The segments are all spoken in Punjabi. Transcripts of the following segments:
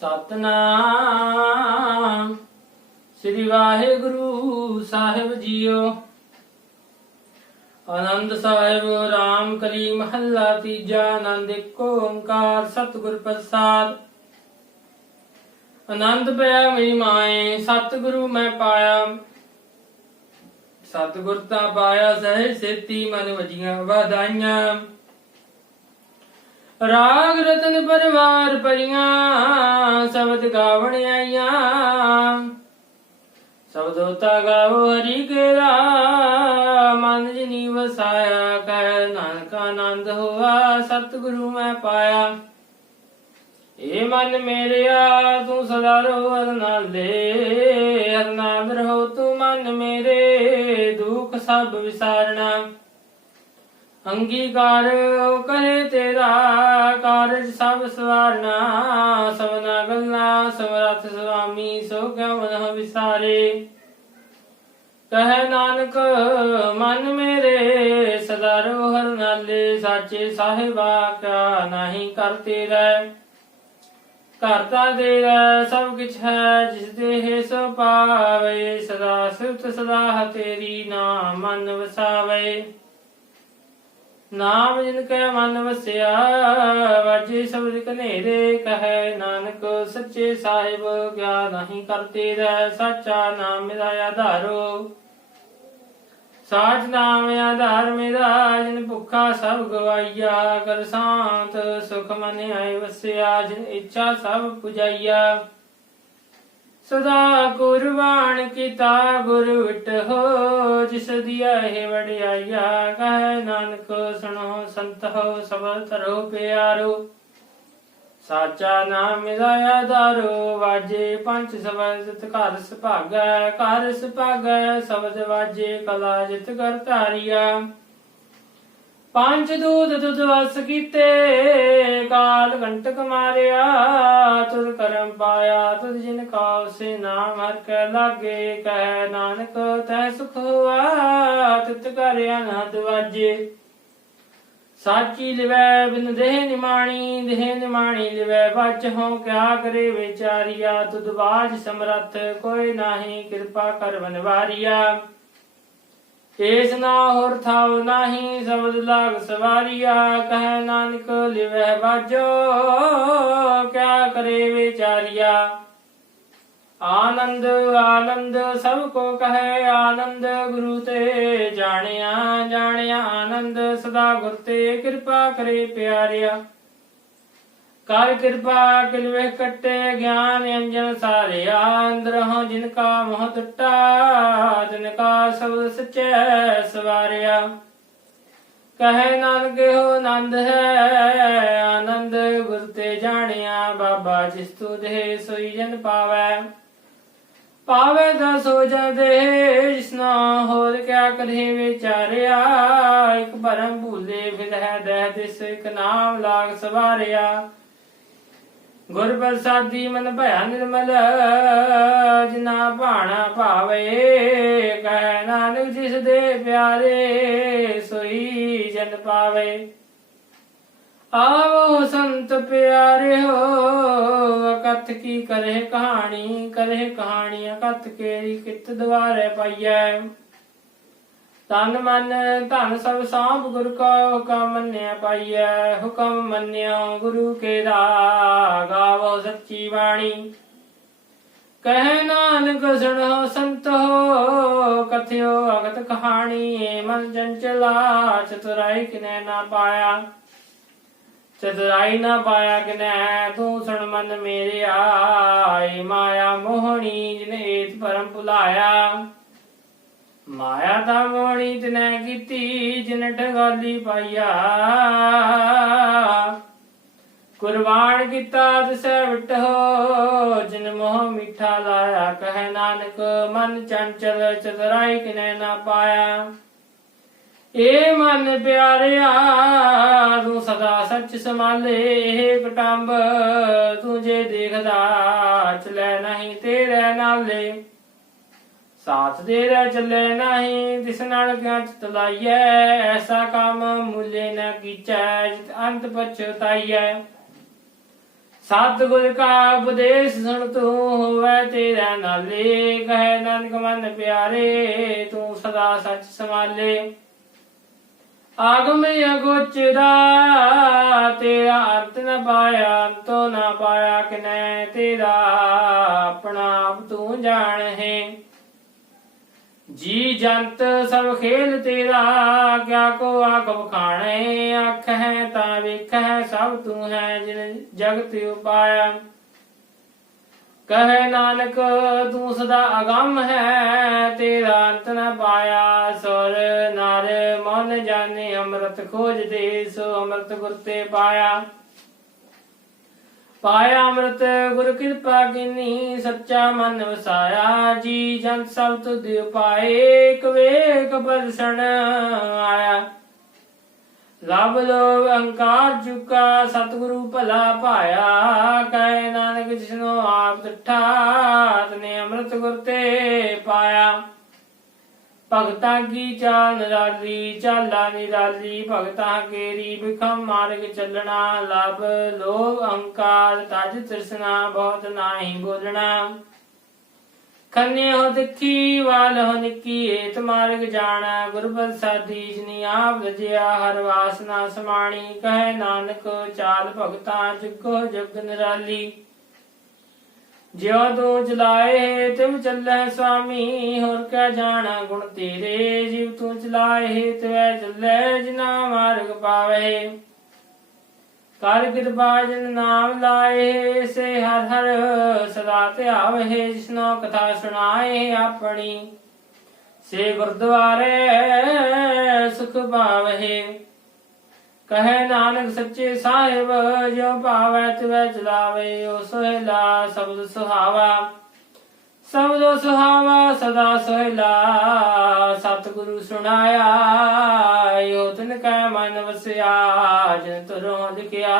ਸਤਨਾਮ। ਸ੍ਰੀ ਵਾਹਿਗੁਰੂ ਸਾਹਿਬ ਜੀਓ। ਆਨੰਦ ਸਾਹਿਬ, ਰਾਮ ਕਲੀ ਮਹੱਲਾ ਤੀਜਾ, ਆਨੰਦ ਏਕ ਓੰਕਾਰ, ਸਤਿਗੁਰ ਪ੍ਰਸਾਦ। ਆਨੰਦ ਪਿਆ ਮੇਰੀ ਮਾਏ, ਸਤਿਗੁਰੂ ਮੈਂ ਪਾਇਆ। ਸਤਿਗੁਰ ਤਾਂ ਪਾਇਆ, ਸਹਿ ਸੇਤੀ ਮਨ ਵਜੀਆਂ ਵਧਾਈਆਂ। ਰਾਗ ਰਤਨ ਪਰਿਵਾਰ ਪਰੀਆਂ, ਸ਼ਬਦ ਗਾਵਣ ਆਈਆਂ। ਸ਼ਬਦੋਤਾ ਗਾਵੋ ਹਰੀ ਕੇਰਾ ਮਨ ਜਿਨੀ ਵਸਾਇਆ ਕਹਿ ਨਾਨਕ ਆਨੰਦ ਹੋਆ, ਸਤਿਗੁਰੂ ਮੈਂ ਪਾਇਆ। ਏ ਮਨ ਮੇਰਿਆ, ਤੂੰ ਸਦਾ ਰਹੋ ਹਰ ਨਾਲੇ ਹਰ ਨਾਮ ਰਹੋ ਤੂੰ ਮਨ ਮੇਰੇ, ਦੁੱਖ ਸਭ ਵਿਸਾਰਣਾ ਅੰਗੀਕਾਰ ਕਰੇ ਤੇਰਾ ਕਾਰਜ ਸਭ ਸਵਾਰਨਾ ਸਵਨਾ ਗੱਲਾਂ, ਸਮਰਥ ਸੁਆਮੀ, ਸੋ ਕਿਉ ਮਨ ਵਿਸਾਰੇ ਕਹੈ ਨਾਨਕ, ਮਨ ਮੇਰੇ, ਸਦਾ ਰੋ ਹਰ ਨਾਲੇ, ਸਾਚੇ ਸਾਹਿਬਾ ਕਾ ਨਹੀਂ ਕਰਤੇ ਰਹਿ ਕਰਤਾ ਤੇਰਾ, ਸਭ ਕਿਛ ਹੈ, ਜਿਸ ਦੇ ਸੋ ਪਾਵੇ, ਸਦਾ ਸਿਫਤ ਸਦਾ ਤੇਰੀ ਨਾਮ ਮਨ ਵਸਾਵੇ। ਨਾਮ ਜਿਨ ਕੈ ਮਨ ਵਸਿਆ, ਵਾਜੇ ਸ਼ਬਦ ਕਨੇਰੇ ਕਹੈ। ਨਾਨਕ ਸੱਚੇ ਸਾਹਿਬ ਕਿਆ ਨਹੀਂ ਕਰਤੇ ਰਹਿ, ਸਾਚਾ ਨਾਮ ਮੇਰਾ ਆਧਾਰੋ। ਸਾਚ ਨਾਮ ਆਧਾਰ ਮੇਰਾ, ਜਿਨ ਭੁੱਖਾ ਸਭ ਗਵਾਈਆ। ਕਰ ਸ਼ਾਂਤ ਸੁਖ ਮਨ ਆਏ ਵਸਿਆ, ਜਿਨ ਇੱਛਾ ਸਭ ਪੁਜਾਈਆ। ਸਦਾ ਕੁਰਬਾਨ ਕੀਤਾ ਗੁਰ ਵਿਟਹੁ ਜਿਸ ਦੀਆ ਹੈ ਵਡਿਆਈਆ ਕਹੈ ਨਾਨਕ ਸੁਣੋ ਸੰਤ ਹੋ ਸਬਦ ਤਰੋ ਪਿਆਰੋ। ਸਾਚਾ ਨਾਮ ਮੇਰਾ ਆਧਾਰੋ ਵਾਜੇ ਪੰਜ ਸ਼ਬਦ ਤਿਤ ਘਰ ਸੁਭਾਗੈ ਘਰ ਸੁਭਾਗੈ, ਸ਼ਬਦ ਵਾਜੇ ਕਲਾ ਜਿਤ ਕਰ ਧਾਰੀਆ। ਪੰਜ ਦੂਤ ਦੁੱਧ ਵਸ ਕੀਤੇ, ਕਾਲ ਘੰਟਕ ਮਾਰਿਆ, ਤੁਰ ਕਰਮ ਪਾਇਆ, ਤੁਧ ਜਿਨ ਕਾ ਸੇ ਨਾਮ ਹਰ ਕੈ ਲਾਗੇ, ਕਹਿ ਨਾਨਕ ਤੈ ਸੁਖ ਹੋਆ, ਤਿਤ ਕਰ ਅਨਹਦ ਵਾਜੇ। ਸਾਚੀ ਲਿਵੈ ਬਿਨ ਦੇਹ ਨਿਮਾਣੀ ਦੇਹ ਨਿਮਾਣੀ ਲਿਵੈ ਬਚ ਹੋ ਕਿਆ ਕਰੇ ਵਿਚਾਰੀਆ, ਤੁਧ ਬਾਜ ਸਮਰੱਥ, ਕੋਈ ਨਾਹੀ ਕਿਰਪਾ ਕਰ ਬਨਵਾਰੀਆ ਏਸ ਨਾ ਹੋਰ ਥਾਵ ਨਾਹੀ, ਸ਼ਬਦ ਲਾਗ ਸਵਾਰੀਆ ਕਹਿ ਨਾਨਕ ਲਿਵੈ ਬਾਜੋ, ਕਿਆ ਕਰੇ ਵਿਚਾਰੀਆ? ਆਨੰਦ ਆਨੰਦ, ਸਭ ਕੋ ਕਹੈ ਆਨੰਦ, ਗੁਰੂ ਤੇ ਜਾਣਿਆ ਜਾਣਿਆ ਆਨੰਦ, ਸਦਾ ਗੁਰ ਤੇ ਕਿਰਪਾ ਕਰੇ ਪਿਆਰਿਆ। ਕਰ ਕਿਰਪਾ ਕਿਲਵੇ ਕੱਟੇ ਗਿਆਨ ਅੰਜਨ ਸਾਰਿਆ ਅੰਦਰੋਂ ਜਿਨ ਕਾ ਮੋਹ ਟੁੱਟਾ, ਜਿਨ ਕਾ ਸਬਦ ਸਚੈ ਸਵਾਰਿਆ। ਕਹੇ ਨਾਨਕ ਹੋ ਆਨੰਦ ਹੈ, ਆਨੰਦ ਗੁਰ ਤੇ ਜਾਣਿਆ, ਬਾਬਾ ਜਿਸ ਤੂ ਦੇ ਸੋਈ ਜਨ ਪਾਵੈ। ਪਾਵੇ ਦਾ ਸੋ ਜਦੇ ਜਿਸਨਾ ਹੋਰ ਕਿਆ ਕਰੇ ਵਿਚਾਰਿਆ। ਇੱਕ ਭਰਮ ਭੂਲੇ ਫਿਰ ਹੈ ਦਹਿ ਦਿਸ ਇਕ ਨਾਮ ਲਾਗ ਸਵਾਰਿਆ। ਗੁਰ ਪ੍ਰਸਾਦੀ ਮਨ ਭਇਆ ਨਿਰਮਲ, ਜਿਨਾ ਭਾਣਾ ਭਾਵੇ, ਕਹਿ ਨਾਨਕ ਜਿਸ ਦੇ ਪਿਆਰੇ ਸੋਈ ਜਨ ਪਾਵੇ। ਆਵੋ ਸੰਤ ਪਿਆਰੇ ਹੋ ਕਥ ਕੀ ਕਰੇ ਕਹਾਣੀ ਕਰੇ ਕਹਾਣੀ, ਅਕਥ ਕੇਰੀ ਕਿਤ ਦਵਾਰੇ ਪਾਈਐ। ਤਨ ਮਨ, ਧਨ ਸਭ ਸਾਂਭ, ਗੁਰ ਕਾ ਹੁਕਮ ਮੰਨਿਆ ਪਾਈਐ। ਹੁਕਮ ਮੰਨਿਓ ਗੁਰੂ ਕੇ ਦਾ ਸੱਚੀ ਬਾਣੀ। ਕਹਿ ਨਾਨਕ ਸੁਣੋ ਸੰਤੋ ਕਥਿਓ ਅਗਤ ਕਹਾਣੀ, ਮਨ ਚੰਚਲਾ, ਚਤੁਰਾਈ ਕਿਨੇ ਨਾ ਪਾਇਆ। ਚਤੁਰਾਈ ਨਾ ਪਾਇਆ ਕਿਨੇ, ਤੂੰ ਸੁਣ ਮਨ ਮੇਰੇ ਆਈ ਮਾਇਆ ਮੋਹਣੀ, ਜਿਨੇ ਏਤ ਪਰਮ ਭੁਲਾਇਆ। ਮਾਇਆ ਦਾ ਮੋਹਣੀ ਤਨੈ ਕੀਤੀ, ਜਿਨ ਠਗਾਲੀ ਪਾਈਆ। ਕੁਰਬਾਨ ਕੀਤਾ ਤਿਸੈ ਵਿਟੋ ਜਿਨ ਮੋਹ ਮਿੱਠਾ ਲਾਇਆ। ਕਹਿ ਨਾਨਕ, ਮਨ ਚੰਚਲ ਚਤਰਾਈ ਕਿਨੈ ਨਾ ਪਾਇਆ। ਏ ਮਨ ਪਿਆਰਿਆ, ਤੂੰ ਸਦਾ ਸੱਚ ਸੰਭਾਲੇ ਇਹ ਕਟੰਬ ਤੂੰ ਜੇ ਦੇਖਦਾ, ਚਲੇ ਨਹੀਂ ਤੇਰੇ ਨਾਲੇ। ਸਾਥ ਦੇ ਰਹਿ ਚੱਲੇ ਨਹੀਂ ਤਿਸ ਨਾਲ ਕਿਆ ਚਿਤ ਐਸਾ ਕੰਮ ਮੁੱਲੇ ਨਾ ਕੀਚੈ, ਜਿਤ ਅੰਤ ਪਛਤਾਈਐ। ਸਤਿਗੁਰ ਕਾ ਉਪਦੇਸ਼ ਸੁਣ ਤੂੰ ਹੋਵੇ ਤੇਰਾ ਨਾਲੇ, ਕਹੇ ਨਾਨਕ ਮਨ ਪਿਆਰੇ, ਤੂੰ ਸਦਾ ਸੱਚ ਸਮਾਲੇ ਆਗਮ ਅਗੋਚਰਾ ਤੇਰਾ ਅੰਤ ਨ ਪਾਇਆ, ਅੰਤੋ ਨ ਪਾਇਆ ਕਿਨੈ, ਤੇਰਾ ਆਪਣਾ ਆਪ ਤੂੰ ਜਾਣ ਹੈ ਜੀ ਜੰਤ ਸਭ ਖੇਲ ਤੇਰਾ, ਕਿਆ ਕੋ ਆਖ ਬਖਾਣੇ ਅੱਖ ਹੈ ਤਾਂ ਵੇਖ ਸਭ ਤੂੰ ਹੈ ਜਿਨ ਜਗਤ ਉਪਾਇਆ। ਕਹੇ ਨਾਨਕ, ਤੂੰ ਸਦਾ ਅਗੰਮ ਹੈ, ਤੇਰਾ ਅੰਤ ਨ ਪਾਇਆ। ਸੁਰ ਨਰ ਮਨ ਜਾਣੇ, ਅੰਮ੍ਰਿਤ ਖੋਜਦੇ ਸੋ ਅੰਮ੍ਰਿਤ ਗੁਰ ਤੇ ਪਾਇਆ। ਪਾਇਆ ਅੰਮ੍ਰਿਤ ਗੁਰ ਕਿਰਪਾ ਕਿਨੀ ਸੱਚਾ ਮਨ ਵਸਾਇਆ, ਜੀ ਜਨ ਸਭ ਤੁਧ ਪਾਏ, ਇੱਕ ਵੇਖ ਪਰਸਣ ਆਇਆ। ਲਬ ਲੋ ਅਹੰਕਾਰ ਚੁਕਾ ਸਤਿਗੁਰੂ ਭਲਾ ਪਾਇਆ ਕਹਿ ਨਾਨਕ ਜਿਸਨੋ ਆਪ ਦਿੱਠਾ ਤਨੇ ਅੰਮ੍ਰਿਤ ਗੁਰ ਤੇ ਪਾਇਆ। ਭਗਤਾਂ ਕੀ ਚਾਲ ਨਿਰਾਲੀ ਚਾਲਾ ਨਿਰਾਲੀ ਭਗਤਾਂ ਕੇਰੀ ਬਿਖਮ ਮਾਰਗ ਚੱਲਣਾ ਲਬ ਲੋਭ ਅਹੰਕਾਰ, ਤਜ ਤ੍ਰਿਸ਼ਨਾ, ਬਹੁਤ ਨਾਹੀ ਬੋਲਣਾ। ਖੰਨੇ ਹੋ ਦੇਖੀ ਵਾਲ ਹੋ ਨਿੱਕੀ ਏਤ ਮਾਰਗ ਜਾਣਾ ਗੁਰ ਪ੍ਰਸਾਦੀ ਜਿਨੀ ਆਪ ਰਜਿਆ, ਹਰ ਵਾਸਨਾ ਸਮਾਣੀ, ਕਹਿ ਨਾਨਕ, ਚਾਲ ਭਗਤਾਂ ਜੁਗੋ ਜੁਗ ਨਿਰਾਲੀ। ਜਿਉ ਤੂੰ ਚਲਾਏ ਤਿਵ ਚੱਲੈ ਸੁਆਮੀ, ਹੋਰ ਕੈ ਜਾਣਾ ਗੁਣ ਤੇਰੇ। ਜਿਵ ਤੂੰ ਚਲਾਏ ਤਿਵੈ ਚੱਲੈ, ਜਿਨਾ ਮਾਰਗ ਪਾਵੇ। ਕਰ ਕਿਰਪਾ ਜਿਨ ਨਾਮ ਲਾਏ, ਸੇ ਹਰ ਹਰ ਸਦਾ ਧਿਆਵੇ, ਜਿਸਨੋ ਕਥਾ ਸੁਣਾਏ ਆਪਣੀ। ਸੇ ਗੁਰਦੁਆਰੇ ਸੁਖ ਪਾਵੇ। ਕਹੇ ਨਾਨਕ ਸੱਚੇ ਸਾਹਿਬ ਜੋ ਭਾਵੈ ਤਿਵੈ ਚਲਾਵੇ ਓ ਸੋਹਿਲਾ ਸ਼ਬਦ ਸੁਹਾਵਾ। ਸਬਦੋ ਸੁਹਾਵਾ ਸਦਾ ਸੋਹਿਲਾ ਸਤਿਗੁਰੂ ਸੁਣਾਇਆ ਓ ਤਿਨ ਕੈ ਮਨ ਵਸਿਆ, ਜਿਨ ਤੁਰੋਂ ਲਿਖਿਆ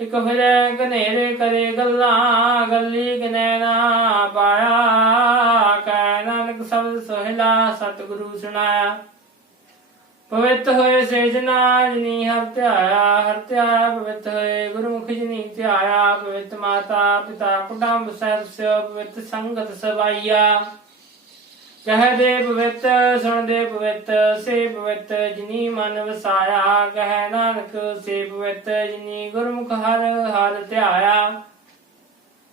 ਇਕ ਫਿਰੇ ਕਨੇਰੇ ਕਰੇ ਗੱਲਾਂ, ਗੱਲੀ ਕਨੈ ਪਾਇਆ ਕੈ ਨਾਨਕ ਸ਼ਬਦ ਸੋਹਿਲਾ ਸਤਿਗੁਰੂ ਸੁਣਾਇਆ। ਪਵਿੱਤ ਹੋਏ ਸੇ ਜਿਨੀ ਹਰ ਧਿਆਇਆ ਹਰ ਧਿਆਇਆ ਪਵਿੱਤ ਹੋਏ, ਗੁਰਮੁਖ ਜਿਨੀ ਧਿਆਇਆ, ਪਵਿੱਤ ਮਾਤਾ ਪਿਤਾ ਕੁਟੰਬ ਸਹਿਬ ਸਿਓ, ਪਵਿੱਤ ਸੰਗਤ ਸਵਾਈਆ ਕਹਿ ਦੇ ਪਵਿੱਤ, ਸੁਣ ਦੇ ਪਵਿੱਤ, ਸੇ ਪਵਿੱਤ, ਜਿਨੀ ਮਨ ਵਸਾਇਆ। ਕਹਿ ਨਾਨਕ, ਸੇ ਪਵਿੱਤ, ਜਿਨੀ ਗੁਰਮੁਖ ਹਰ ਹਰ ਧਿਆਇਆ।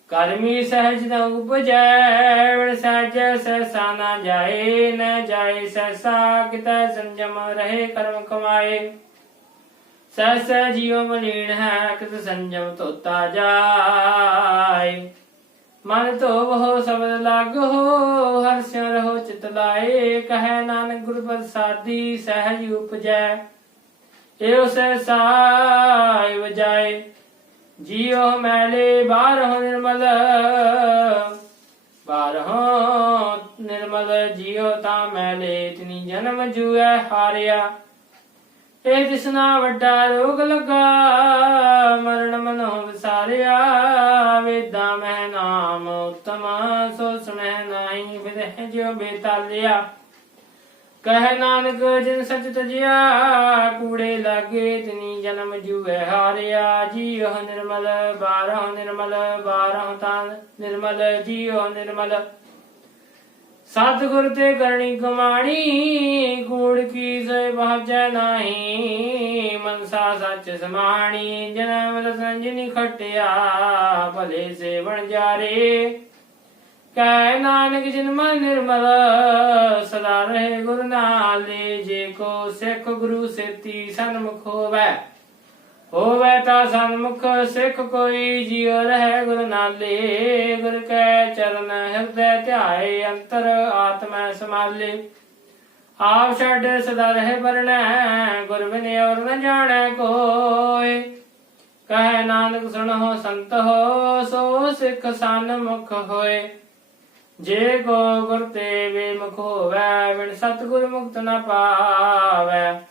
ਕਰਮੀ ਸਹਿਜ ਨ ਉਪਜੈ ਵਣ ਸਹਿਜ ਸਹਿਸਾ ਨਾ ਜਾਏ, ਨ ਜਾਏ ਸਹਿਸਾ, ਕਿਤੈ ਸੰਜਮ ਰਹੇ ਕਰਮ ਕਮਾਏ। ਸਹਿਸ ਜੀਵ ਮਲੀਨ ਹੈ, ਕਿਤ ਸੰਜਮ ਤੋਤਾ ਜਾਏ। ਮਨ ਧੋਵੋ ਸਬਦ ਲਾਗੋ ਹੋ ਸਿਉ ਰਹੋ ਚਿਤ ਲਾਏ, ਕਹੈ ਨਾਨਕ ਗੁਰ ਪ੍ਰਸਾਦੀ ਸਹਿਜ ਉਪਜੈ। ਏਉ ਸਹਿਸਾਇ ਵਜਾਏ ਜੀਉ ਮੈਲੇ ਬਾਰਹੁ ਨਿਰਮਲ। ਬਾਰਹੁ ਨਿਰਮਲ ਜੀਉ ਤਾਂ ਮੈਲੇ, ਤਿਨੀ ਜਨਮ ਜੂਐ ਹਾਰਿਆ। ਇਹ ਦਿਸਨਾ ਵੱਡਾ ਰੋਗ ਲੱਗਾ, ਮਰਨ ਮਨੋ ਵਿਸਾਰਿਆ। ਵੇਦਾਂ ਮਹਿ ਨਾਮ, ਉਤਮ ਸੋ ਸੁਣੈ ਨਾਹੀ, ਵਿਦਹਿ ਜਿਉ ਬੇਤਾਲਿਆ। ਕਹਿ ਨਾਨਕ ਜਿਨ ਸਚ ਤਜਿਆ, ਕੂੜੇ ਲਾਗੇ ਤਿਨੀ ਜਨਮ ਜੂਏ ਹਾਰਿਆ। ਜੀਉ ਨਿਰਮਲ, ਬਾਰਹੁ ਨਿਰਮਲ, ਬਾਰਹੁ ਤਾਂ ਨਿਰਮਲ, ਜੀਉ ਨਿਰਮਲ। ਸਤਿਗੁਰ ਤੇ ਕਰਨੀ ਕਮਾਣੀ ਕੂੜ ਕੀ ਸੇ ਬਾਜੈ ਨਾਹੀ। ਮਨਸਾ ਸੱਚ ਸਮਾਣੀ, ਜਨਮ ਰਸਨ ਖਟਿਆ, ਭਲੇ ਸੇ ਬਣ ਜਾਰੇ ਕੈ ਨਾਨਕ ਜਿਨ ਨਿਰਮਲ, ਸਦਾ ਰਹੇ ਗੁਰ ਨਾਲੇ ਜੇ ਕੋ ਸਿੱਖ ਗੁਰੂ ਸੇਤੀ ਸਨਮੁਖ ਹੋਵੈ। ਹੋਵੇ ਤਾਂ ਸਨਮੁਖ, ਸਿੱਖ ਕੋਈ ਜਿਉ ਰਹਿ ਗੁਰ ਨਾਲੇ ਗੁਰ ਕੈ ਚਰਨ ਹਿਰਦੈ ਧਿਆਏ, ਅੰਤਰ ਆਤਮੈ ਸਮਾਲੇ ਆਪ ਛੱਡ ਸਦਾ ਰਹੇ ਬਰਣੈ ਗੁਰ ਬਿਨ ਔਰ ਨ ਜਾਣੈ ਕੋਇ। ਕਹੈ ਨਾਨਕ ਸੁਣੋ, ਸੰਤ ਹੋ, ਸੋ ਸਿੱਖ ਸਨਮੁਖ ਹੋਏ। ਜੇ ਕੋ ਗੁਰ ਤੇ ਵਿਮੁਖ ਹੋਵੈ ਵਿਣ ਸਤਿਗੁਰ ਮੁਕਤ ਨ ਪਾਵੈ।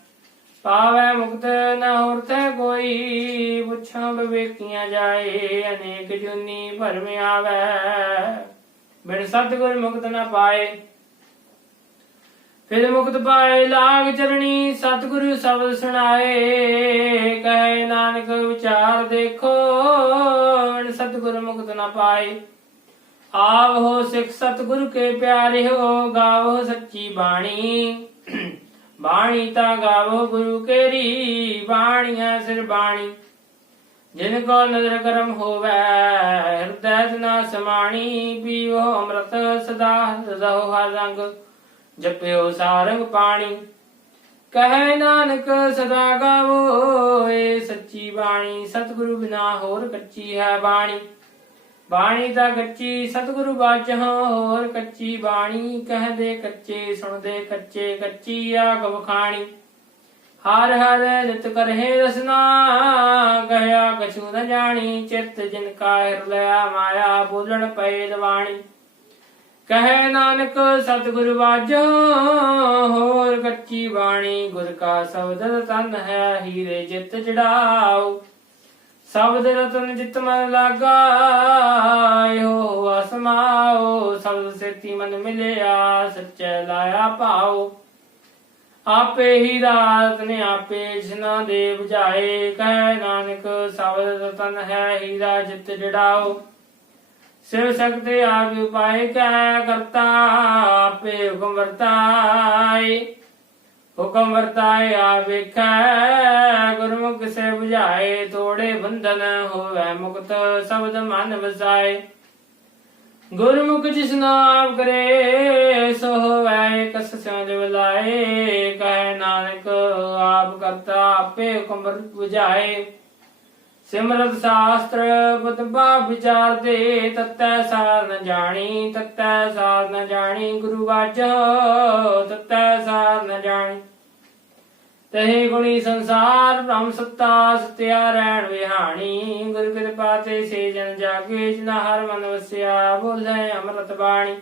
ਪਾਵੈ ਮੁਕਤ ਨ ਹੋਰਤੈ ਕੋਈ, ਪੁੱਛਾਂ ਵਿਵੇਕੀਆਂ ਜਾਏ, ਅਨੇਕ ਜੁਨੀ ਭਰਮ ਆਵੈ। ਬਿਨ ਸਤਿਗੁਰ ਮੁਕਤ ਨ ਪਾਏ, ਫਿਰ ਮੁਕਤ ਪਾਏ ਲਾਗ ਚਰਣੀ, ਸਤਿਗੁਰੂ ਸ਼ਬਦ ਸੁਣਾਏ। ਕਹੇ ਨਾਨਕ ਵਿਚਾਰ ਦੇਖੋ ਮਨ ਸਤਿਗੁਰ ਮੁਕਤ ਨਾ ਪਾਏ। ਆਵੋ ਸਿੱਖ ਸਤਿਗੁਰ ਕੇ ਪਿਆਰੇ ਹੋ, ਗਾਵੋ ਸੱਚੀ ਬਾਣੀ। ਬਾਣੀ ਤਾਂ ਗਾਵੋ ਗੁਰੂ ਕੇਰੀ ਬਾਣੀਆਂ ਸਿਰ ਬਾਣੀ। ਜਿਨ ਕੋ ਨਜ਼ਰ ਕਰਮ ਹੋਵੇ, ਹਿਰਦੈ ਨਾ ਸਮਾਣੀ, ਪੀਵੋ ਅੰਮ੍ਰਿਤ ਸਦਾ ਰਹੋ ਹਰ ਰੰਗ, ਜਪਿਓ ਸਾਰੰਗ ਪਾਣੀ। ਕਹੇ ਨਾਨਕ ਸਦਾ ਗਾਵੋ, ਏ ਸੱਚੀ ਬਾਣੀ, ਸਤਿਗੁਰੂ ਬਿਨਾ ਹੋਰ ਕੱਚੀ ਹੈ ਬਾਣੀ। ਬਾਣੀ ਤਾਂ ਕੱਚੀ ਸਤਿਗੁਰੂ ਬਾਝਾਂ, ਹੋਰ ਕੱਚੀ ਬਾਣੀ ਕਹਦੇ ਕੱਚੇ, ਸੁਣਦੇ ਕੱਚੇ, ਕੱਚੀ ਆਗ ਵਖਾਣੀ ਹਰ ਹਰ ਜਿਤ ਕਰਹਿ ਰਸਨਾ, ਕਹਿਆ ਕਛੂ ਨ ਜਾਣੀ ਚਿਤ ਜਿਨ ਕਾ ਹਿਰਦਿਆ ਮਾਇਆ ਬੋਲਣ ਪਏ ਦਵਾਣੀ ਕਹੇ ਨਾਨਕ ਸਤਿਗੁਰ ਬਾਝੋ, ਹੋਰ ਕੱਚੀ ਬਾਣੀ ਗੁਰ ਕਾ ਸ਼ਬਦ ਤਨ ਹੈ, ਹੀਰੇ ਜਿਤ ਜੜਾਓ। ਸ਼ਬਦ ਰਤਨ ਜਿਤ ਮਨ ਲਾਗਾ ਅਸਮਾਓ ਸ਼ਬਦ ਸੇਤੀ ਮਨ ਮਿਲਿਆ, ਸੱਚੇ ਲਾਇਆ ਭਾਉ ਆਪੇ ਹੀ ਰਾਤ ਨੇ ਆਪੇ ਜਿਨਾ ਦੇ 부ਝਾਏ ਕਹਿ ਨਾਨਕ ਸ਼ਬਦ ਰਤਨ ਹੈ ਹੀਰਾ ਜਿਤ ਜੜਾਓ। ਸਿਵ ਸਕਤੇ ਆਪ ਉਪਾਏ ਕੈ ਕਰਤਾ, ਆਪੇ ਹੁਕਮ ਵਰਤਾਏ। ਹੁਕਮ ਵਰਤਾਏ ਆ ਵੇਖੈ, ਗੁਰਮੁਖ ਸੇ 부ਝਾਏ ਤੋੜੇ ਬੰਧਨ ਹੋਵੇ ਮੁਕਤ, ਸ਼ਬਦ ਮਨ ਵਸਾਏ। ਗੁਰਮੁਖ ਜਿਸ ਨਾਮ ਕਰੇ, ਸੋ ਹੋਵੇ ਕਸ ਸੰਜ ਬੁਲਾਏ, ਕਹਿ ਨਾਨਕ, ਆਪ ਕਰਤਾ ਆਪੇ ਹੁਕਮ 부ਝਾਏ ਸਿਮਰਤ ਸ਼ਾਸਤਰ ਬਤਬਾ ਵਿਚਾਰ ਦੇ, ਤਤੈ ਸਾਰ ਨ ਜਾਣੀ, ਤਤੈ ਸਾਰ ਨ ਜਾਣੀ, ਗੁਰੂ ਵਾਜੋ ਤਤੈ ਸਾਰ ਨ ਜਾਣੀ। ਤਹੇ ਗੁਣੀ ਸੰਸਾਰ, ਬ੍ਰਹਮ ਸਤਾ, ਸਤਿਆ ਰਹਿਣ ਵਿਹਾਣੀ। ਗੁਰ ਕਿਰਪਾ ਤੇ ਸੇ ਜਨ ਜਾਗੇ ਜਿਨ ਹਰ ਮਨ ਵਸਿਆ, ਬੋਲੇ ਅੰਮ੍ਰਿਤ ਬਾਣੀ।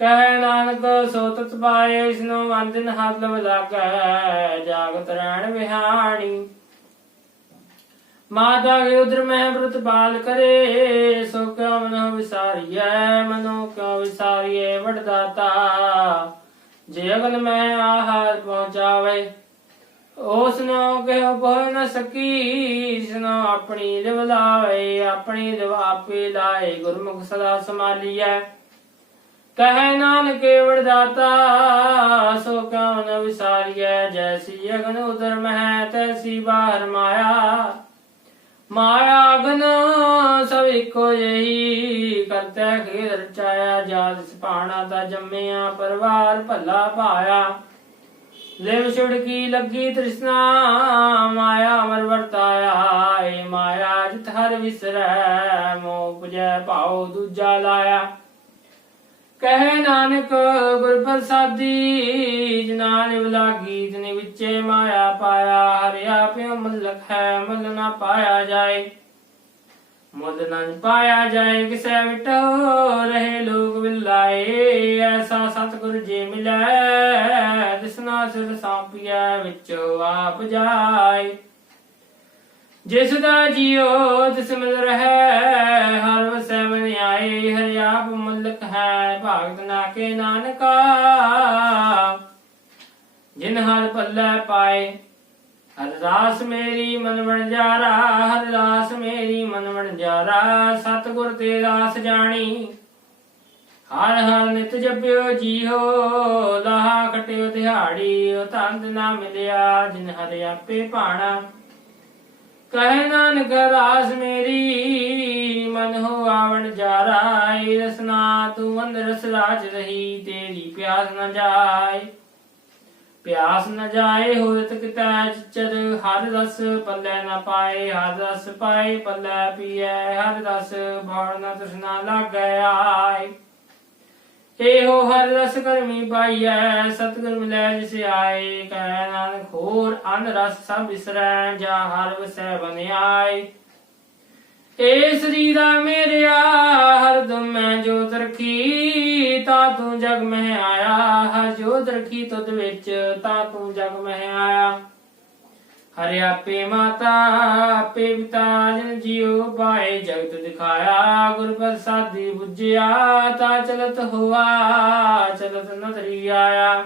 ਕਹਿ ਨਾਨਕ, ਸੋ ਤਤ ਪਾਏ ਇਸਨੋ ਵੰਦਨ ਹੱਥ ਲਵ ਲਾਗੈ, ਜਾਗਤ ਰਹਿਣ ਵਿਹਾਣੀ। ਮਾਤਾ ਕੇ ਉਦਰ ਮੈਂ ਬ੍ਰਤ ਬਾਲ ਕਰੇ, ਸੋ ਕਿਉ ਮਨੋ ਵਿਸਾਰੀਐ, ਮਨੋ ਕਿਉ ਵਿਸਾਰੀਐ, ਵਡਦਾਤਾ। ਜੇ ਅਗਨ ਮੈਂ ਆਹਾਰ ਪਹੁੰਚਾਵੇ ਉਸ ਨੂੰ ਕਹਿ ਬੋਲ ਨ ਸਕੀ ਜਿਸਨੋ ਆਪਣੀ ਲਿਵ ਲਾਵੇ, ਆਪਣੀ ਲਿਵ ਆਪੇ ਲਾਏ, ਗੁਰਮੁਖ ਸਦਾ ਸਮਾਲੀਐ ਕਹੈ ਨਾਨਕ ਵਰਦਾਤਾ, ਸੋ ਕਿਉ ਨ ਵਿਸਾਰੀਐ? ਜੈਸੀ ਅਗਨ ਉਦਰ ਮਹਿ, ਤੈਸੀ ਬਾਹਰ ਮਾਇਆ। ਮਾਇਆ ਅਗਨ ਸਭ ਇੱਕੋ ਜਿਹੀ, ਕਰਤਾ ਖੇਦ ਰਚਾਇਆ, ਜਾਤ ਸੁਭਾਣਾ ਦਾ ਜੰਮਿਆ, ਪਰਵਾਰ ਭੱਲਾ ਪਾਇਆ ਲਿਵ ਛੁੜਕੀ ਲੱਗੀ ਤ੍ਰਿਸ਼ਨਾ? ਮਾਇਆ ਅਮਰ ਵਰਤਾਇਆ ਏ ਮਾਇਆ ਜਿਤ ਹਰ ਵਿਸਰੈ, ਮੋਹ ਪੁਜੈ ਭਾਉ ਦੂਜਾ ਲਾਇਆ। ਕਹੇ ਨਾਨਕ ਗੁਰ ਪ੍ਰਸਾਦੀ ਜਿਨਾ ਨਿਵ ਲਾਗੀ ਤਿਨੇ ਵਿੱਚੇ ਮਾਇਆ ਪਾਇਆ, ਹਰਿਆ ਪਿਉ ਮਲਕ ਹੈ, ਮਲ ਨਾ ਪਾਇਆ ਜਾਏ। ਮੁੱਲ ਨਾ ਪਾਇਆ ਜਾਏ, ਕਿਸੈ ਵਿਟੋ ਰਹੇ ਲੋਕ ਵਿਲਾਏ। ਐਸਾ ਸਤਿਗੁਰ ਜੀ ਮਿਲੈ ਦਿਸਨਾ ਸਿਰ ਸਾਂਪਿਆ ਵਿੱਚੋ ਆਪ ਜਾਏ। ਜਿਸ ਦਾ ਜੀਉ ਤਿਸ ਮਿਲ ਰਹਿ, ਹਰ ਵਸੈ ਮਨ ਆਏ। ਹਰਿ ਆਪ ਮੁਲਕ ਹੈ, ਭਾਗਤ ਨਾ ਕੇ ਨਾਨਕਾ। ਜਿਨ ਹਰ ਪੱਲੇ ਪਾਏ ਹਰ ਮੇਰੀ ਮਨ ਬਣ ਜਾਰਾ ਹਰ ਮੇਰੀ ਮਨ ਬਣ ਜਾਰਾ ਸਤਿਗੁਰ ਤੇ ਰਾਸ ਜਾਣੀ। ਹਰ ਹਰ ਨਿਤ ਜਪਿਓ ਜੀਓ ਲਾਹਾ ਕਟਿਓ ਦਿਹਾੜੀ ਉਹ ਤੰਦ ਨਾ ਮਿਲਿਆ ਜਿਨ ਹਰ ਆਪੇ ਭਾਣਾ। ਕਹਿ ਨਾਨਕ ਰਾਸ ਮੇਰੀ, ਮਨ ਹੋ ਆਵਣ ਜਾਰਾ, ਏ ਰਸਨਾ ਤੂੰ ਅੰਦਰ ਰਸ ਰਾਜ ਰਹੀ, ਤੇਰੀ ਪਿਆਸ ਨਾ ਜਾਏ। ਪਿਆਸ ਨ ਜਾਏ ਹੋਇਤ ਕਿਤੈ ਚਿਚਰ, ਹਰ ਰਸ ਪੱਲੇ ਨ ਪਾਏ, ਹਰ ਰਸ ਪਾਏ ਪੱਲੇ ਪੀਐ, ਹਰ ਰਸ ਭਾਣ ਨ ਤ੍ਰਿਸ਼ਨਾ ਲਾਗੈ ਆਏ। ਇਹੋ ਹਰ ਰਸ ਕਰਮੀ ਪਾਈਐ, ਸਤਿਗੁਰ ਮਿਲੈ ਜਿਸ ਆਏ, ਕਹਿ ਨਾਨਕ ਹੋਰ ਅਨ ਰਸ ਸਭ ਵਿਸਰੈ ਜਾ ਹਰ ਵਸੈ ਬਨਿਆਏ। ਏ ਸਰੀਰਾ ਮੇਰਿਆ ਹਰਦਮ ਮੈਂ ਜੋਤ ਰਖੀ, ਤਾ ਤੂੰ ਜਗ ਮਹਿ ਆਇਆ, ਹਰ ਜੋਤ ਰਖੀ ਤੁਧ ਵਿੱਚ, ਤਾ ਤੂੰ ਜਗ ਮਹਿ ਆਇਆ। ਹਰਿ ਆਪੇ ਮਾਤਾ, ਆਪੇ ਪਿਤਾ ਜਨ ਜੀਉ ਪਾਏ ਜਗਤ ਦਿਖਾਇਆ, ਗੁਰ ਪ੍ਰਸਾਦੀ 부ਜਿਆ ਤਾ ਚਲਤ ਹੋਆ, ਚਲਤ ਨਦਰੀ ਆਇਆ।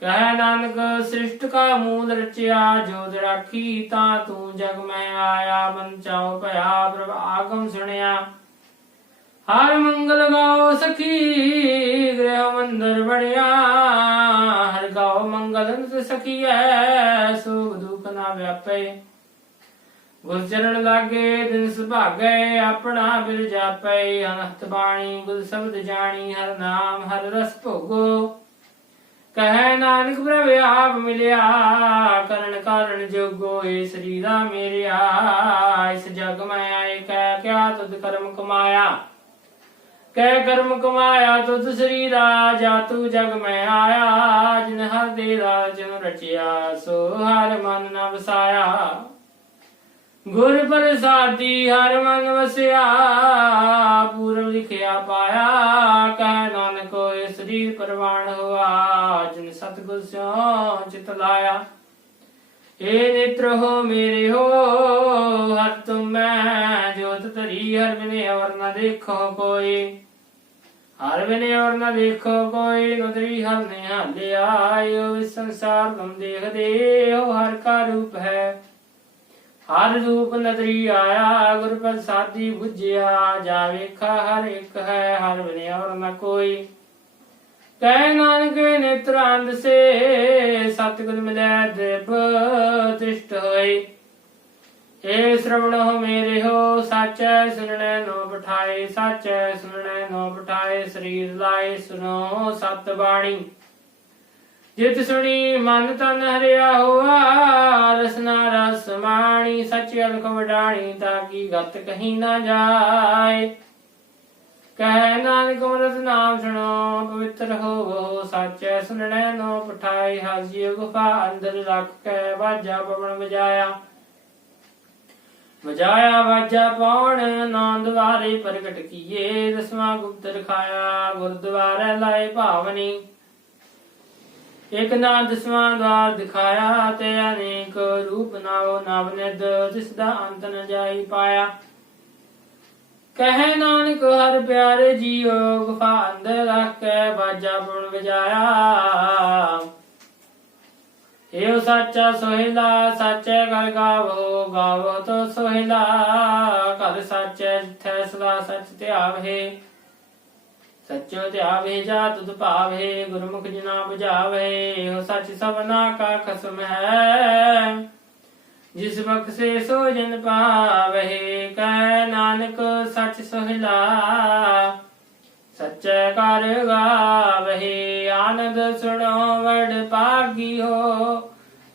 ਕਹਿ ਨਾਨਕ ਸ੍ਰਿਸ਼ਟ ਕਾ ਮੂਲ ਰਚਿਆ, ਜੋਤ ਰਾਖੀ ਤਾਂ ਤੂੰ ਜਗ ਮੈਂ ਆਇਆ, ਮਨ ਚਾਉ ਭਇਆ ਪ੍ਰਭ ਆਗਮ ਸੁਣਿਆ। ਹਰ ਮੰਗਲ ਗਾਓ ਸਖੀ, ਗ੍ਰਹਿ ਮੰਦਰ ਬੜਿਆ ਹਰ ਗਾਓ ਮੰਗਲ ਨਿਤ ਸਖੀਐ, ਸੁਖ ਦੁਖ ਨਾ ਵਿਆਪੇ। ਗੁਰ ਲਾਗੇ, ਦਿਨ ਸੁਭਾਗੈ, ਆਪਣਾ ਬਿਰ ਜਾਪੈ। ਅਨਹਤ ਬਾਣੀ, ਗੁਰ ਸ਼ਬਦ ਜਾਣੀ, ਹਰ ਨਾਮ, ਹਰ ਰਸ ਭੋਗੋ। ਕਹਿ ਨਾਨਕ ਪ੍ਰਭ, ਆਪ ਮਿਲਿਆ। ਕਰਨ ਕਾਰਨ ਜੋਗੋ ਏ ਸਰੀਰਾ ਮੇਰਿਆ। ਇਸ ਜਗ ਮੈਂ ਆਏ, ਕਹਿ ਕਿਆ ਤੁਧ ਕਰਮ ਕਮਾਇਆ? ਕਹਿ ਕਰਮ ਕਮਾਇਆ ਤੁਧ ਸਰੀਰਾ ਜਾ ਤੂੰ ਜਗ ਮੈਂ ਆਇਆ। ਜਿਨ ਹਰ ਦੇ ਰਾਜਨ ਰਚਿਆ, ਸੋ ਹਰ ਮਨ ਨਾ ਵਸਾਇਆ। ਗੁਰ ਪ੍ਰਸਾਦੀ ਹਰ ਮਨ ਵਸਿਆ ਪੂਰਬ ਲਿਖਿਆ ਪਾਇਆ, ਕਹਿ ਨਾਨਕ ਹੋਏ ਸਰੀਰ ਪਰਵਾਣ ਹੋਆ, ਜਿਨ ਸਤਗੁਰ ਸਿਓ ਚਿਤ ਲਾਇਆ। ਏ ਨੇਤਰ ਹੋ ਮੇਰੇ ਹੋ, ਹਰ ਤੁਮ ਮੈਂ ਜੋਤ ਤਰੀ ਹਰ ਬਿਨੇ ਔਰ ਨ ਦੇਖੋ ਕੋਈ। ਹਰ ਬਿਨੇ ਔਰ ਨਾ ਦੇਖੋ ਕੋਈ, ਨਦਰੀ ਹਰ ਨੇ ਹਾਲਿਆ ਆਇਓ, ਇਸ ਸੰਸਾਰ ਤੁਮ ਦੇਖਦੇ ਹੋ, ਹਰ ਕਾ ਰੂਪ ਹੈ। ਹਰ ਰੂਪ ਨਦਰੀ ਆਇਆ, ਗੁਰ ਪ੍ਰਸਾਦੀ 부ਝਿਆ ਜਾ ਵੇਖਾ ਹਰ ਇੱਕ ਹੈ, ਹਰ ਬਿਨੇ ਔਰ ਨ ਕੋਈ। ਕਹਿ ਨਾਨਕ ਨੇਤਰਾਂਦ ਸੇ ਸਤਿਗੁਰ ਮਿਲੈ ਦੇਵ ਤਿਸ਼ਟ ਹੋਈ ਏ ਸ਼ਰਵਣ ਹੋ ਮੇਰੇ ਹੋ, ਸਾਚੈ ਸੁਣਨੈ ਨੋ ਪਠਾਏ ਸਾਚੈ ਸੁਣਨੈ ਨੋ ਬਿਠਾਏ, ਸਰੀਰ ਲਾਏ ਸੁਨੋ ਸਤ ਬਾਣੀ। ਜਿਤ ਸੁਣੀ ਮਨ ਤਨ ਹਰਿਆ ਹੋਆ ਰਸਨਾ ਰਸ ਮਾਣੀ ਸਚ ਅਲਖ ਵਡਾਣੀ, ਤਾਂ ਕੀ ਗਤ ਕਹੀ ਨਾ ਜਾਏ। ਕਹਿ ਨਾਨਕ ਮਰਤ ਨਾਮ ਸੁਣੋ, ਪਵਿੱਤਰ ਹੋਵੋ, ਸਾਚੈ ਸੁਣਨੈ ਨੋ ਪਠਾਈ ਹਾਜੀ ਗੁਫਾ ਅੰਦਰ ਰੱਖ ਕੇ ਵਾਜਾ ਪਵਨ ਵਜਾਇਆ। ਵਜਾਇਆ ਵਾਜਾ ਪਾਉਣ ਨੰਦ ਵਾਰੇ ਪ੍ਰਗਟ ਕੀਏ, ਦਸਵਾਂ ਗੁਪਤ ਰਖਾਇਆ, ਗੁਰਦੁਆਰੇ ਲਾਏ ਭਾਵਨੀ। ਇਕ ਨਾ ਦਸਵਾਂ ਦਵਾਰ ਦਿਖਾਇਆ ਤੇ ਅਨੇਕ ਰੂਪ ਨਾਵ ਨਵ ਜਿਸ ਦਾ ਅੰਤ ਨ ਜਾਈ ਪਾਇਆ। ਕਹੇ ਨਾਨਕ, ਹਰ ਪਿਆਰੇ ਜੀਓ ਗੁਫਾ ਅੰਦਰ ਰੱਖ ਕੇ ਬਾਜਾ ਬੁਣ ਵਜਾਇਆ। ਏਉ ਸੱਚਾ ਸੋਹਿਲਾ, ਸੱਚੇ ਗਲ ਗਾਵੋ ਗਾਵੋ ਤੋ ਸੋਹਿਲਾ। ਕਰ ਸੱਚੇ ਜਿਥੈ ਸਦਾ ਸੱਚ ਧਿਆਵੇ ਸੱਚੋ ਧਿਆਵੇ ਜਾ ਤੁਧ ਭਾਵੇ, ਗੁਰਮੁਖ ਜਨਾ 부ਝਾਵੇ ਏਉ ਸੱਚ ਸਭਨਾ ਕਾ ਖਸਮ ਹੈ। ਜਿਸ ਬਖਸ਼ੇ ਸੋ ਜਨ ਪਾਵਹਿ ਕੈ ਨਾਨਕ ਸੱਚ ਸੋਹਿਲਾ। ਸੱਚੇ ਕਰ ਗਾਵਹਿ ਆਨੰਦ ਸੁਣੋ ਵਡ ਪਾਗੀ ਹੋ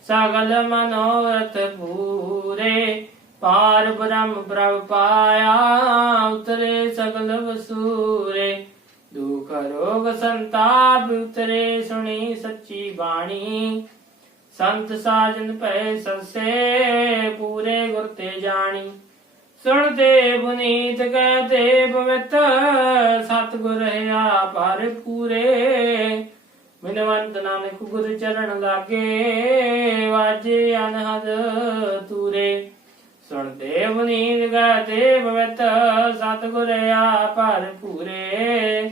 ਸਗਲ ਮਨੋਰਥ ਪੂਰੇ, ਪਾਰ ਬ੍ਰਹਮ ਪ੍ਰਭ ਪਾਇਆ, ਉਤਰੇ ਸਗਲ ਵਸੂਰੇ। ਦੁਖ ਰੋਗ ਸੰਤਾਪ ਉਤਰੇ ਸੁਣੀ ਸੱਚੀ ਬਾਣੀ। ਸੰਤ ਸਾਜਨ ਭੈ ਸੰਸੇ ਪੂਰੇ ਗੁਰ ਤੇ ਜਾਣੀ। ਸੁਣਦੇ ਪੁਨੀਤ ਕਹਤੇ ਪਵਿੱਤ, ਸਤਿਗੁਰ ਰਹਾ ਪਰ ਪੂਰੇ। ਬਿਨਵੰਤ ਨਾਨਕ ਗੁਰ ਚਰਨ ਲਾਗੇ, ਵਾਜੇ ਅਨਹਦ ਤੂਰੇ। ਸੁਣਦੇ ਬੁਨੀਤ ਕਹਤੇ ਪਵਿੱਤ, ਸਤਿਗੁਰ ਰਹਾ ਪਰ ਪੂਰੇ।